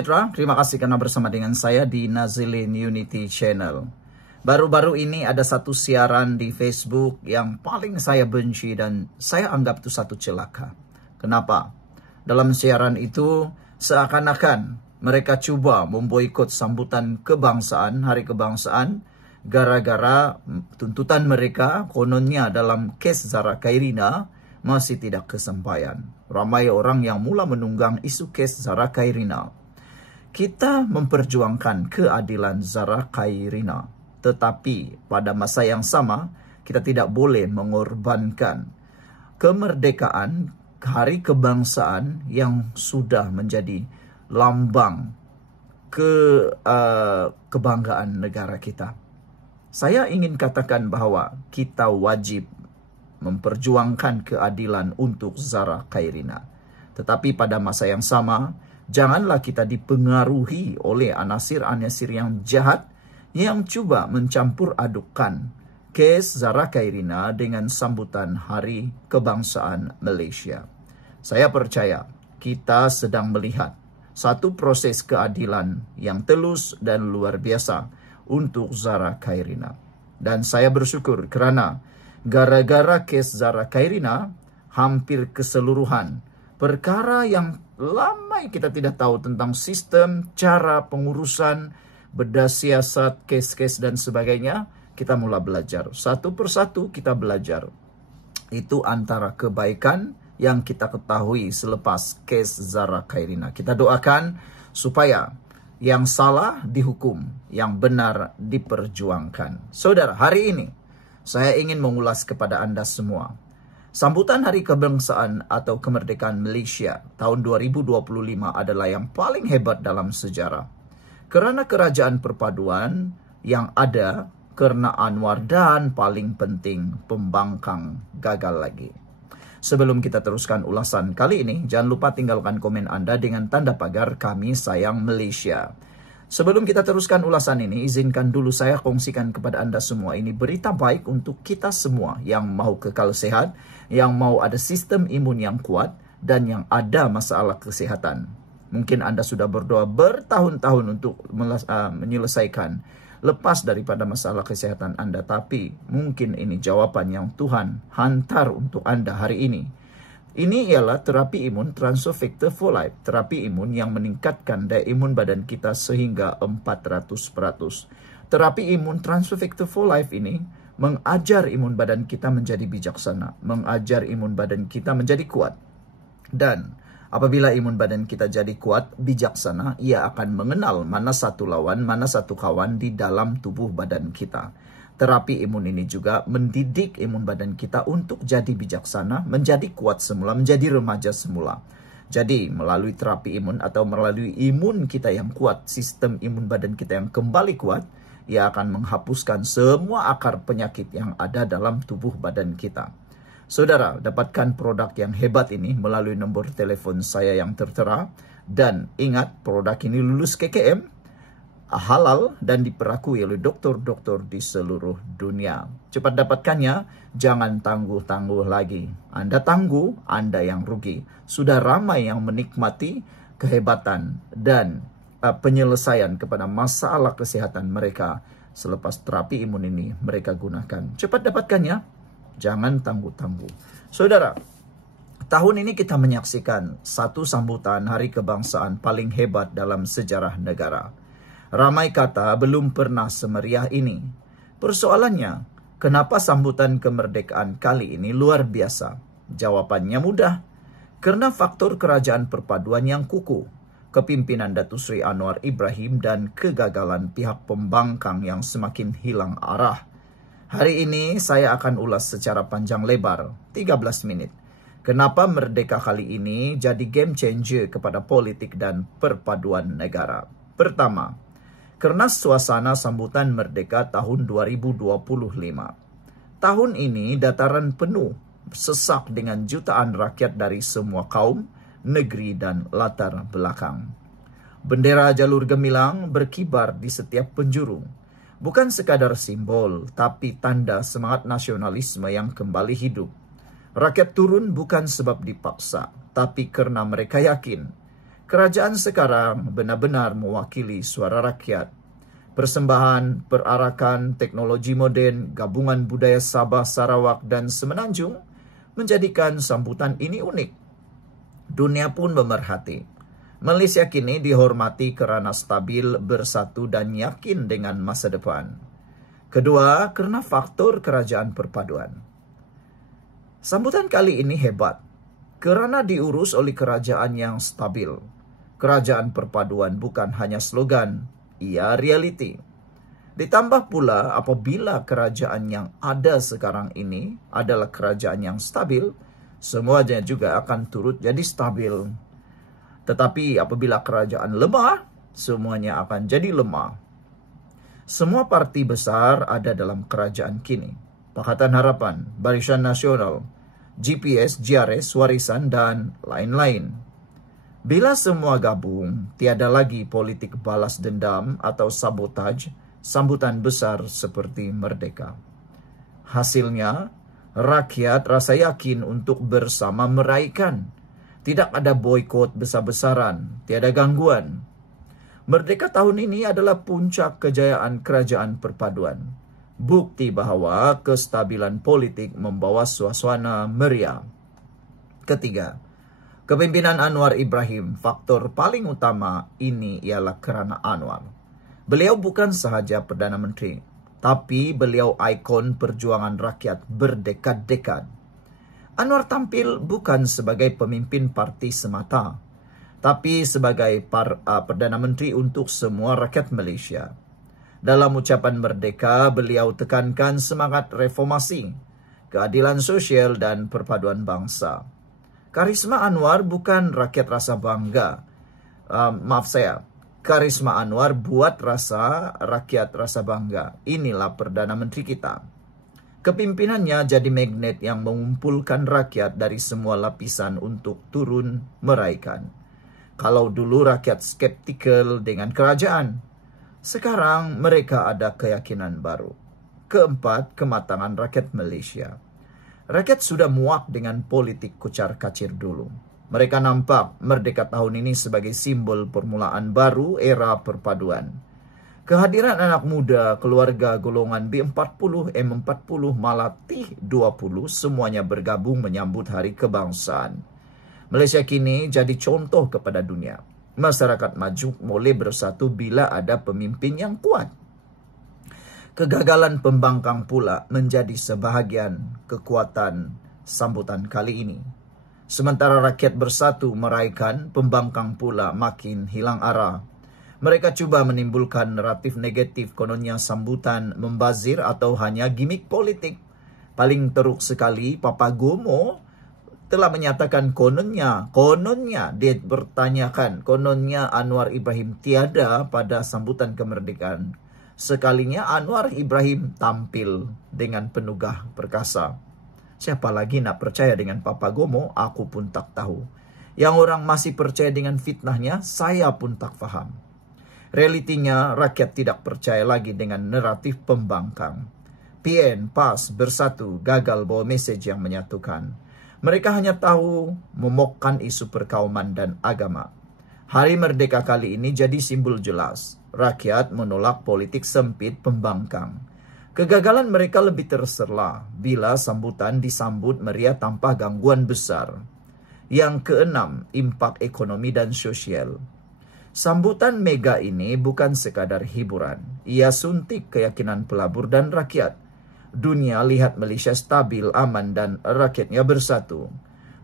sejahtera, terima kasih karena bersama dengan saya di Nazilin Unity Channel. Baru-baru ini ada satu siaran di Facebook yang paling saya benci dan saya anggap itu satu celaka. Kenapa? Dalam siaran itu seakan-akan mereka coba memboikot sambutan kebangsaan, hari kebangsaan, gara-gara tuntutan mereka kononnya dalam kes Zara Khairina masih tidak kesampaian. Ramai orang yang mula menunggang isu kes Zara Khairina. Kita memperjuangkan keadilan Zara Khairina, tetapi pada masa yang sama kita tidak boleh mengorbankan kemerdekaan hari kebangsaan yang sudah menjadi lambang kebanggaan negara kita. Saya ingin katakan bahwa kita wajib memperjuangkan keadilan untuk Zara Khairina. Tetapi pada masa yang sama, janganlah kita dipengaruhi oleh anasir-anasir yang jahat yang coba mencampur adukkan kes Zara Khairina dengan sambutan Hari Kebangsaan Malaysia. Saya percaya kita sedang melihat satu proses keadilan yang telus dan luar biasa untuk Zara Khairina. Dan saya bersyukur kerana gara-gara kes Zara Khairina, hampir keseluruhan perkara yang lama kita tidak tahu tentang sistem, cara pengurusan, bedah siasat, kes-kes dan sebagainya, kita mula belajar. Satu persatu kita belajar. Itu antara kebaikan yang kita ketahui selepas kes Zara Khairina. Kita doakan supaya yang salah dihukum, yang benar diperjuangkan. Saudara, hari ini saya ingin mengulas kepada Anda semua. Sambutan Hari Kebangsaan atau Kemerdekaan Malaysia tahun 2025 adalah yang paling hebat dalam sejarah. Kerana kerajaan perpaduan yang ada kerana Anwar dan paling penting pembangkang gagal lagi. Sebelum kita teruskan ulasan kali ini, jangan lupa tinggalkan komen Anda dengan tanda pagar Kami Sayang Malaysia. Sebelum kita teruskan ulasan ini, izinkan dulu saya kongsikan kepada Anda semua ini berita baik untuk kita semua yang mau kekal sehat, yang mau ada sistem imun yang kuat, dan yang ada masalah kesehatan. Mungkin Anda sudah berdoa bertahun-tahun untuk menyelesaikan, lepas daripada masalah kesehatan Anda. Tapi mungkin ini jawaban yang Tuhan hantar untuk Anda hari ini. Ini ialah terapi imun Transfer Factor for Life. Terapi imun yang meningkatkan daya imun badan kita sehingga 400%. Terapi imun Transfer Factor for Life ini mengajar imun badan kita menjadi bijaksana. Mengajar imun badan kita menjadi kuat. Dan apabila imun badan kita jadi kuat, bijaksana, ia akan mengenal mana satu lawan, mana satu kawan di dalam tubuh badan kita. Terapi imun ini juga mendidik imun badan kita untuk jadi bijaksana, menjadi kuat semula, menjadi remaja semula. Jadi melalui terapi imun atau melalui imun kita yang kuat, sistem imun badan kita yang kembali kuat, ia akan menghapuskan semua akar penyakit yang ada dalam tubuh badan kita. Saudara, dapatkan produk yang hebat ini melalui nombor telefon saya yang tertera. Dan ingat, produk ini lulus KKM, halal dan diperakui oleh doktor-doktor di seluruh dunia. Cepat dapatkannya, jangan tangguh-tangguh lagi. Anda tangguh, Anda yang rugi. Sudah ramai yang menikmati kehebatan dan penyelesaian kepada masalah kesehatan mereka selepas terapi imun ini mereka gunakan. Cepat dapatkannya, jangan tangguh-tangguh. Saudara, tahun ini kita menyaksikan satu sambutan Hari Kebangsaan paling hebat dalam sejarah negara. Ramai kata belum pernah semeriah ini. Persoalannya, kenapa sambutan kemerdekaan kali ini luar biasa? Jawabannya mudah. Karena faktor kerajaan perpaduan yang kukuh, kepimpinan Datuk Seri Anwar Ibrahim dan kegagalan pihak pembangkang yang semakin hilang arah. Hari ini saya akan ulas secara panjang lebar, 13 menit. Kenapa merdeka kali ini jadi game changer kepada politik dan perpaduan negara? Pertama, karena suasana sambutan merdeka tahun 2025. Tahun ini dataran penuh, sesak dengan jutaan rakyat dari semua kaum, negeri dan latar belakang. Bendera jalur gemilang berkibar di setiap penjuru. Bukan sekadar simbol, tapi tanda semangat nasionalisme yang kembali hidup. Rakyat turun bukan sebab dipaksa, tapi karena mereka yakin Kerajaan sekarang benar-benar mewakili suara rakyat. Persembahan, perarakan, teknologi moden, gabungan budaya Sabah, Sarawak, dan Semenanjung menjadikan sambutan ini unik. Dunia pun memerhati. Malaysia kini dihormati kerana stabil, bersatu, dan yakin dengan masa depan. Kedua, kerana faktor kerajaan perpaduan. Sambutan kali ini hebat kerana diurus oleh kerajaan yang stabil. Kerajaan perpaduan bukan hanya slogan, ia realiti. Ditambah pula apabila kerajaan yang ada sekarang ini adalah kerajaan yang stabil, semuanya juga akan turut jadi stabil. Tetapi apabila kerajaan lemah, semuanya akan jadi lemah. Semua parti besar ada dalam kerajaan kini. Pakatan Harapan, Barisan Nasional, GPS, GRS, Warisan, dan lain-lain. Bila semua gabung, tiada lagi politik balas dendam atau sabotaj sambutan besar seperti Merdeka. Hasilnya, rakyat rasa yakin untuk bersama meraihkan. Tidak ada boikot besar-besaran, tiada gangguan. Merdeka tahun ini adalah puncak kejayaan kerajaan perpaduan. Bukti bahawa kestabilan politik membawa suasana meriah. Ketiga, kepimpinan Anwar Ibrahim, faktor paling utama ini ialah kerana Anwar. Beliau bukan sahaja Perdana Menteri, tapi beliau ikon perjuangan rakyat berdekad-dekad. Anwar tampil bukan sebagai pemimpin parti semata, tapi sebagai Perdana Menteri untuk semua rakyat Malaysia. Dalam ucapan merdeka, beliau tekankan semangat reformasi, keadilan sosial dan perpaduan bangsa. Karisma Anwar bukan rakyat rasa bangga. Karisma Anwar buat rakyat rasa bangga. Inilah Perdana Menteri kita. Kepimpinannya jadi magnet yang mengumpulkan rakyat dari semua lapisan untuk turun meraihkan. Kalau dulu rakyat skeptikal dengan kerajaan, sekarang mereka ada keyakinan baru. Keempat, kematangan rakyat Malaysia. Rakyat sudah muak dengan politik kucar-kacir dulu. Mereka nampak Merdeka tahun ini sebagai simbol permulaan baru era perpaduan. Kehadiran anak muda, keluarga golongan B40, M40, malah T20 semuanya bergabung menyambut Hari Kebangsaan. Malaysia kini jadi contoh kepada dunia. Masyarakat maju boleh bersatu bila ada pemimpin yang kuat. Kegagalan pembangkang pula menjadi sebahagian kekuatan sambutan kali ini. Sementara rakyat bersatu meraihkan, pembangkang pula makin hilang arah. Mereka cuba menimbulkan naratif negatif kononnya sambutan membazir atau hanya gimik politik. Paling teruk sekali, Papa Gomo telah menyatakan kononnya dia bertanyakan, kononnya Anwar Ibrahim tiada pada sambutan kemerdekaan. Sekalinya Anwar Ibrahim tampil dengan penugah perkasa. Siapa lagi nak percaya dengan Papa Gomo? Aku pun tak tahu. Yang orang masih percaya dengan fitnahnya, saya pun tak faham. Realitinya, rakyat tidak percaya lagi dengan naratif pembangkang. PN, PAS, Bersatu, gagal bawa mesej yang menyatukan. Mereka hanya tahu memokkan isu perkauman dan agama. Hari Merdeka kali ini jadi simbol jelas. Rakyat menolak politik sempit pembangkang. Kegagalan mereka lebih terserlah bila sambutan disambut meriah tanpa gangguan besar. Yang keenam, impak ekonomi dan sosial. Sambutan mega ini bukan sekadar hiburan. Ia suntik keyakinan pelabur dan rakyat. Dunia lihat Malaysia stabil, aman dan rakyatnya bersatu.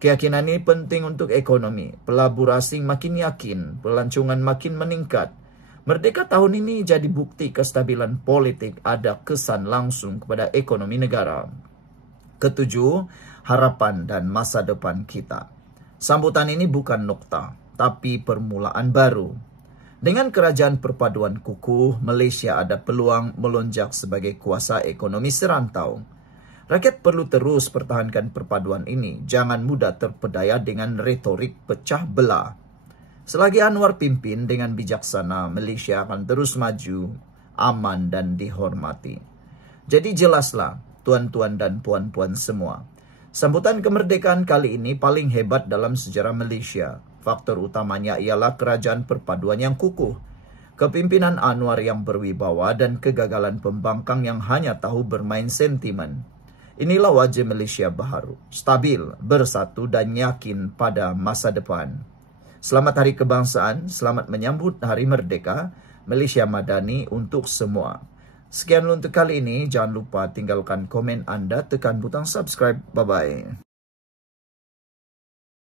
Keyakinan ini penting untuk ekonomi. Pelabur asing makin yakin, pelancongan makin meningkat. Merdeka tahun ini jadi bukti kestabilan politik ada kesan langsung kepada ekonomi negara. Ketujuh, harapan dan masa depan kita. Sambutan ini bukan nokta, tapi permulaan baru. Dengan kerajaan perpaduan kukuh, Malaysia ada peluang melonjak sebagai kuasa ekonomi serantau. Rakyat perlu terus pertahankan perpaduan ini. Jangan mudah terpedaya dengan retorik pecah belah. Selagi Anwar pimpin dengan bijaksana, Malaysia akan terus maju, aman dan dihormati. Jadi jelaslah, tuan-tuan dan puan-puan semua. Sambutan kemerdekaan kali ini paling hebat dalam sejarah Malaysia. Faktor utamanya ialah kerajaan perpaduan yang kukuh, kepimpinan Anwar yang berwibawa, dan kegagalan pembangkang yang hanya tahu bermain sentimen. Inilah wajah Malaysia baharu, stabil, bersatu dan yakin pada masa depan. Selamat Hari Kebangsaan, selamat menyambut Hari Merdeka, Malaysia Madani untuk semua. Sekian untuk kali ini, jangan lupa tinggalkan komen Anda, tekan butang subscribe. Bye-bye.